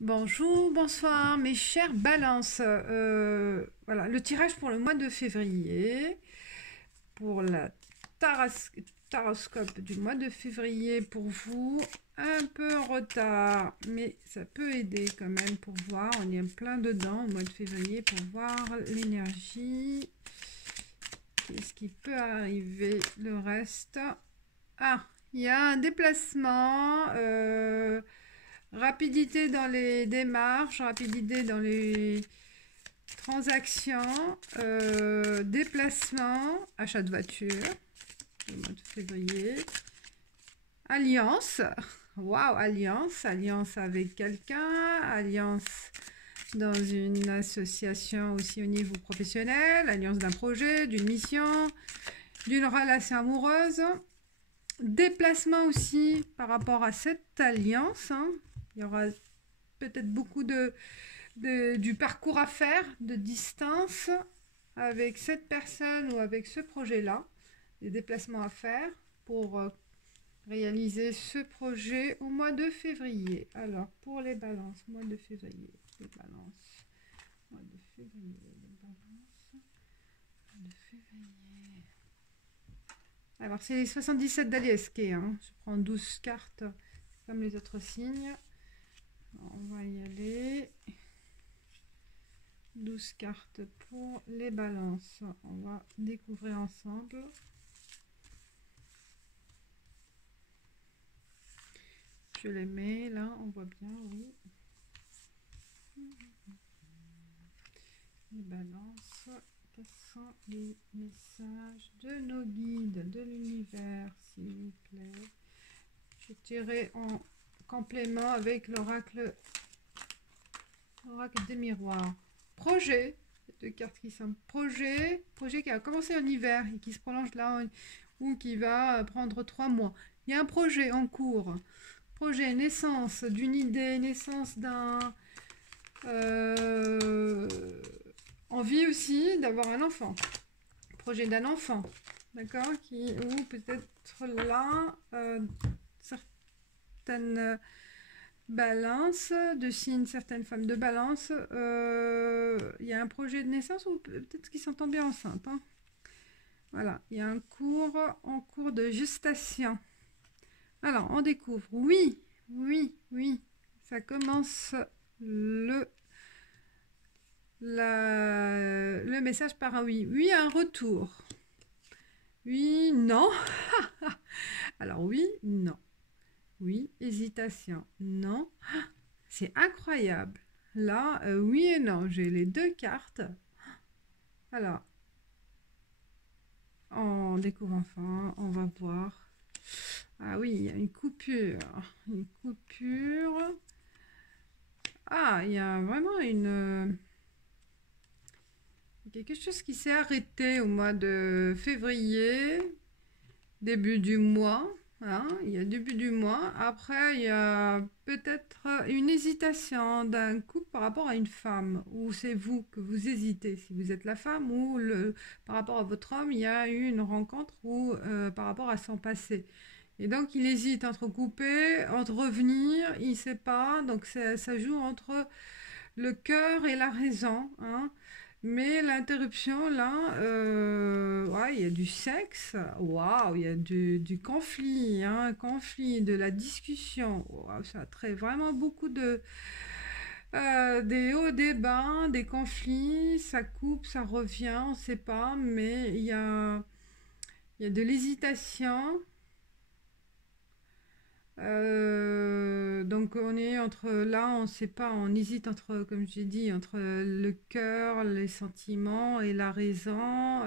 Bonjour, bonsoir, mes chers balances. Voilà, le tirage pour le mois de février, pour la taras- taroscope du mois de février pour vous. Un peu en retard, mais ça peut aider quand même pour voir. On est en plein dedans au mois de février pour voir l'énergie. Qu'est-ce qui peut arriver? Le reste. Ah, il y a un déplacement. Rapidité dans les démarches, rapidité dans les transactions, déplacement, achat de voiture, le mois de février. Alliance, waouh, alliance avec quelqu'un, alliance dans une association aussi au niveau professionnel, alliance d'un projet, d'une mission, d'une relation amoureuse. Déplacement aussi par rapport à cette alliance, hein. Il y aura peut-être beaucoup du parcours à faire, de distance avec cette personne ou avec ce projet-là, des déplacements à faire pour réaliser ce projet au mois de février. Alors, pour les balances, mois de février, les balances, mois de février, les balances, mois de février. Alors, c'est les 77 d'Aliesque, hein. Je prends 12 cartes comme les autres signes. On va y aller. 12 cartes pour les balances. On va découvrir ensemble. Je les mets là, on voit bien, oui. Les balances. Quels sont les messages de nos guides, de l'univers, s'il vous plaît? Je tirerai en complément avec l'oracle des miroirs. Projet, deux cartes qui sont projet qui a commencé en hiver et qui se prolonge là ou qui va prendre 3 mois. Il y a un projet en cours. Projet, naissance d'une idée, naissance d'un... euh, envie aussi d'avoir un enfant. Projet d'un enfant, d'accord, ou peut-être là, certaines balances, de signes, certaines femmes de balance, il y a un projet de naissance ou peut-être qu'ils sont tombés enceintes, hein. Voilà, il y a un cours en cours de gestation. Alors, on découvre, oui, oui, oui, ça commence le, le message par un oui. Oui, un retour. Oui, non. Alors oui, non. Oui, hésitation. Non. C'est incroyable. Là, oui et non. J'ai les deux cartes. Alors, on découvre enfin. On va voir. Ah oui, il y a une coupure. Une coupure. Ah, il y a vraiment quelque chose qui s'est arrêté au mois de février, début du mois. Hein, il y a début du mois. Après, il y a peut-être une hésitation d'un couple par rapport à une femme. Ou c'est vous que vous hésitez, si vous êtes la femme, ou par rapport à votre homme, il y a eu une rencontre ou par rapport à son passé. Et donc, il hésite entre couper, entre revenir, il ne sait pas. Donc, ça joue entre le cœur et la raison, hein. Mais l'interruption, là, ouais, il y a du sexe, waouh, il y a du conflit, hein, conflit, de la discussion. Waouh, ça traite vraiment beaucoup des hauts, des bas, des conflits, ça coupe, ça revient, on ne sait pas, mais il y a de l'hésitation. Donc on est entre là, on ne sait pas, on hésite entre, comme j'ai dit, entre le cœur, les sentiments et la raison,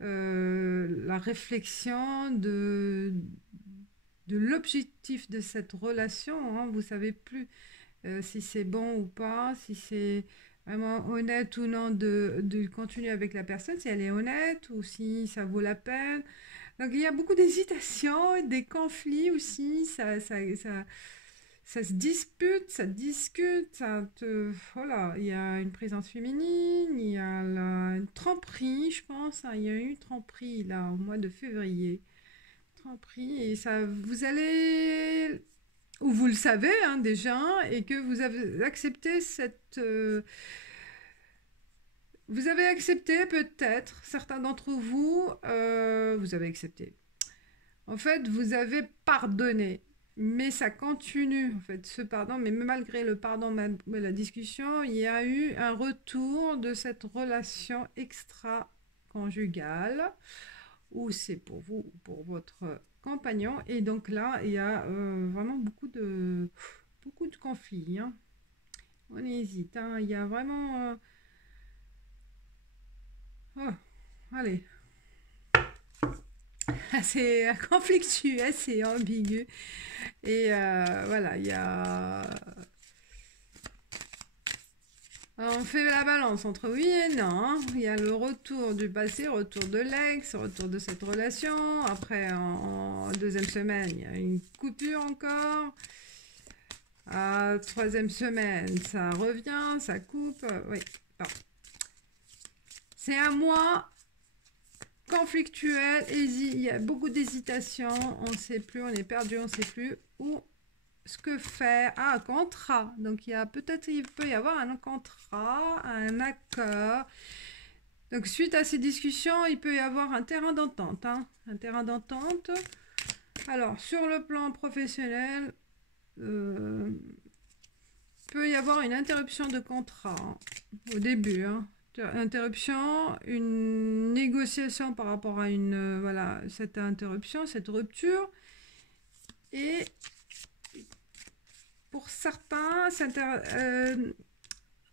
la réflexion de l'objectif de cette relation, hein. Vous savez plus si c'est bon ou pas, si c'est vraiment honnête ou non de continuer avec la personne, si elle est honnête ou si ça vaut la peine. Donc il y a beaucoup d'hésitations, des conflits aussi, ça se dispute, ça discute, voilà, il y a une présence féminine, il y a une tromperie, je pense, hein, il y a eu une tromperie là au mois de février, tromperie, et ça, vous allez ou vous le savez hein, déjà, et que vous avez accepté vous avez accepté peut-être, certains d'entre vous, vous avez accepté. En fait, vous avez pardonné, mais ça continue, en fait, ce pardon, mais malgré le pardon, la discussion, il y a eu un retour de cette relation extra-conjugale, où c'est pour vous, pour votre compagnon, et donc là, il y a vraiment beaucoup de conflits, hein. On hésite, hein. Il y a vraiment... Oh, allez, assez conflictueux, assez ambigu. Et voilà, il y a... On fait la balance entre oui et non, hein. Il y a le retour du passé, retour de l'ex, retour de cette relation. Après, en deuxième semaine, il y a une coupure encore. Troisième semaine, ça revient, ça coupe. Oui, bon. C'est un mois conflictuel, il y a beaucoup d'hésitation, on ne sait plus, on est perdu, on ne sait plus où, ce que faire. Ah, contrat. Donc il peut y avoir un contrat, un accord. Donc suite à ces discussions, il peut y avoir un terrain d'entente, hein, un terrain d'entente. Alors sur le plan professionnel, peut y avoir une interruption de contrat hein, au début, hein. Interruption, une négociation par rapport à voilà, cette interruption, cette rupture. Et pour certains,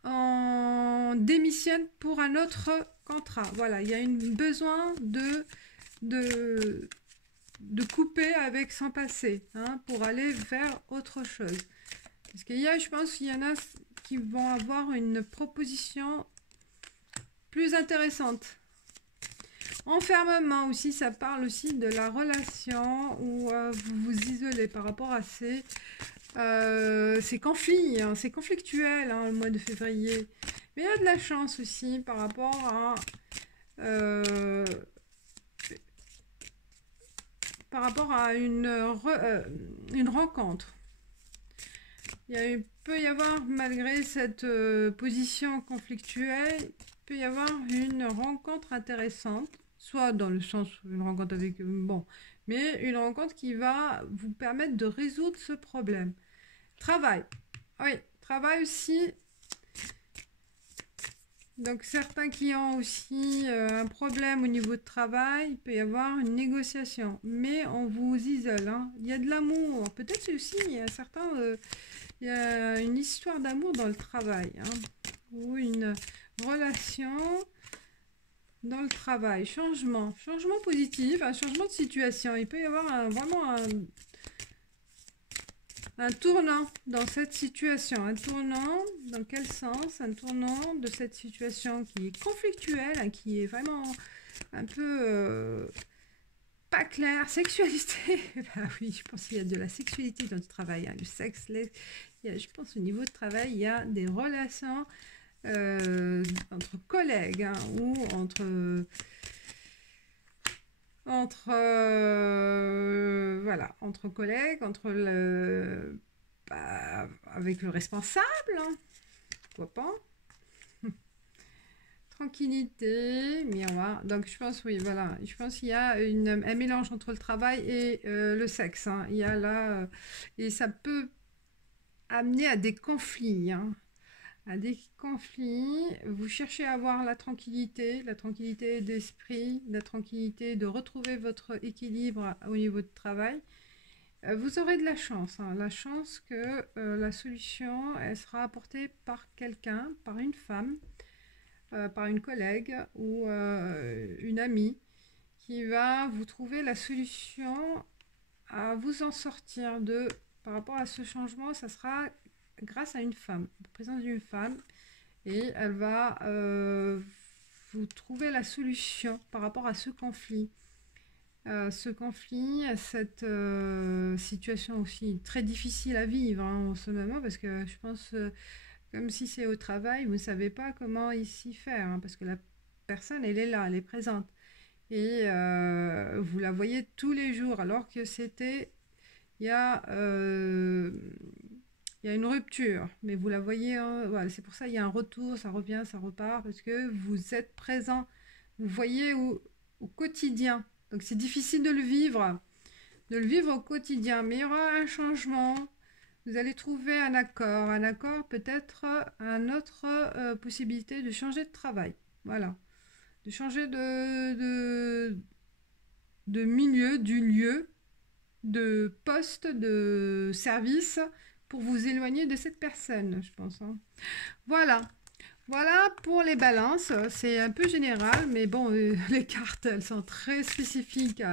on démissionne pour un autre contrat. Voilà, il y a besoin de couper avec son passé hein, pour aller vers autre chose. Parce qu'il y a, je pense qu'il y en a qui vont avoir une proposition plus intéressante. Enfermement aussi, ça parle aussi de la relation où vous vous isolez par rapport à ces conflits, hein, c'est conflictuel hein, le mois de février. Mais il y a de la chance aussi par rapport à une rencontre. Il peut y avoir, malgré cette position conflictuelle, il peut y avoir une rencontre intéressante, soit dans le sens une rencontre avec... Bon, mais une rencontre qui va vous permettre de résoudre ce problème. Travail. Oui, travail aussi. Donc certains qui ont aussi un problème au niveau de travail, il peut y avoir une négociation. Mais on vous isole, hein. Il y a de l'amour. Peut-être aussi, il y a certains... il y a une histoire d'amour dans le travail, hein, ou une relation dans le travail. Changement positif, un changement de situation. Il peut y avoir vraiment un tournant dans cette situation. Un tournant, dans quel sens? Un tournant de cette situation qui est conflictuelle, hein, qui est vraiment un peu... pas clair, sexualité, bah oui, je pense qu'il y a de la sexualité dans le travail, hein, le sexe, je pense au niveau de travail, il y a des relations entre collègues, hein, ou voilà, entre collègues, avec le responsable, hein, pourquoi pas. Tranquillité, miroir. Donc je pense, oui, voilà. Je pense qu'il y a un mélange entre le travail et le sexe, hein. Il y a là... et ça peut amener à des conflits, hein. À des conflits. Vous cherchez à avoir la tranquillité d'esprit, la tranquillité de retrouver votre équilibre au niveau de travail. Vous aurez de la chance, hein. La chance que la solution, elle sera apportée par quelqu'un, par une femme, par une collègue ou une amie qui va vous trouver la solution à vous en sortir par rapport à ce changement. Ça sera grâce à une femme, la présence d'une femme, et elle va vous trouver la solution par rapport à ce conflit. Cette situation aussi très difficile à vivre hein, en ce moment, parce que je pense... comme si c'est au travail, vous ne savez pas comment s'y faire, hein, parce que la personne, elle est là, elle est présente. Et vous la voyez tous les jours, alors que c'était il y a, il y a une rupture, mais vous la voyez, hein, voilà, c'est pour ça il y a un retour, ça revient, ça repart, parce que vous êtes présent, vous voyez au quotidien. Donc c'est difficile de le vivre au quotidien, mais il y aura un changement. Vous allez trouver un accord peut-être une autre possibilité de changer de travail, voilà, de changer de milieu, du lieu, de poste, de service, pour vous éloigner de cette personne, je pense. Hein. Voilà. Voilà pour les balances. C'est un peu général, mais bon, les cartes, elles sont très spécifiques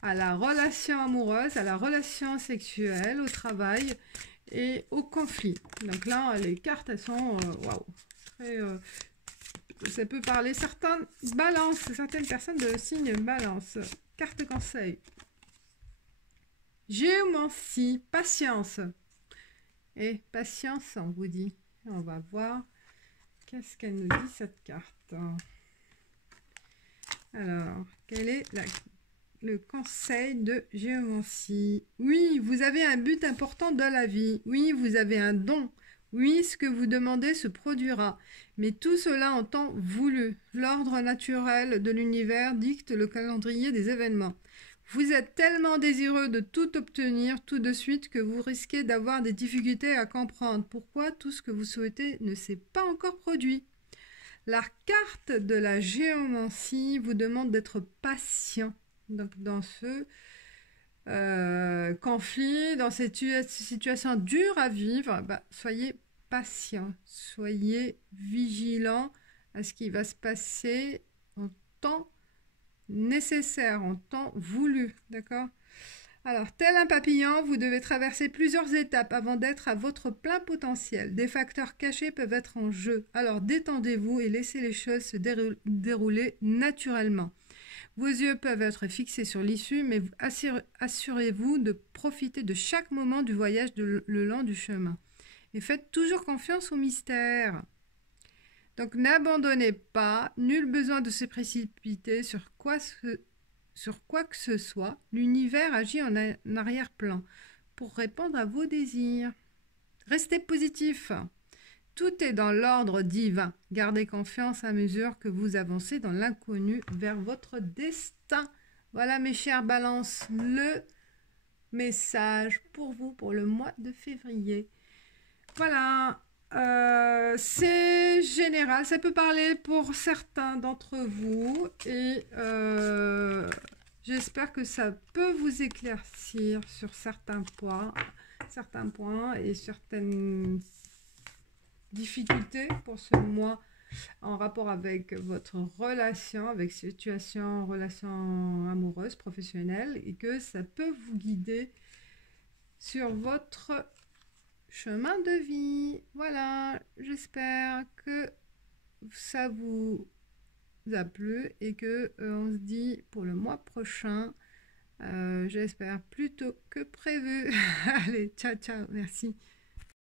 à la relation amoureuse, à la relation sexuelle, au travail et au conflit. Donc là, les cartes, elles sont... waouh, ça peut parler certaines personnes de signe balance. Carte conseil. Géomancie, patience. Et patience, on vous dit. On va voir qu'est-ce qu'elle nous dit, cette carte. Alors, quel est le conseil de géomancie? Oui, vous avez un but important dans la vie. Oui, vous avez un don. Oui, ce que vous demandez se produira. Mais tout cela en temps voulu. L'ordre naturel de l'univers dicte le calendrier des événements. Vous êtes tellement désireux de tout obtenir tout de suite que vous risquez d'avoir des difficultés à comprendre pourquoi tout ce que vous souhaitez ne s'est pas encore produit. La carte de la géomancie vous demande d'être patient. Donc, dans ce conflit, dans cette situation dure à vivre, soyez patient, soyez vigilant à ce qui va se passer en temps nécessaire, en temps voulu, d'accord? Alors, tel un papillon, vous devez traverser plusieurs étapes avant d'être à votre plein potentiel. Des facteurs cachés peuvent être en jeu. Alors, détendez-vous et laissez les choses se dérouler naturellement. Vos yeux peuvent être fixés sur l'issue, mais assurez-vous de profiter de chaque moment du voyage le long du chemin. Et faites toujours confiance au mystère. Donc, n'abandonnez pas, nul besoin de se précipiter sur quoi que ce soit. L'univers agit en arrière-plan pour répondre à vos désirs. Restez positif. Tout est dans l'ordre divin. Gardez confiance à mesure que vous avancez dans l'inconnu vers votre destin. Voilà mes chers balances, le message pour vous pour le mois de février. Voilà, c'est général, ça peut parler pour certains d'entre vous et j'espère que ça peut vous éclaircir sur certains points et certaines difficultés pour ce mois en rapport avec votre relation, avec situation, relation amoureuse, professionnelle, et que ça peut vous guider sur votre chemin de vie. Voilà, j'espère que ça vous a plu et que on se dit pour le mois prochain. J'espère plus tôt que prévu. Allez, ciao, ciao, merci.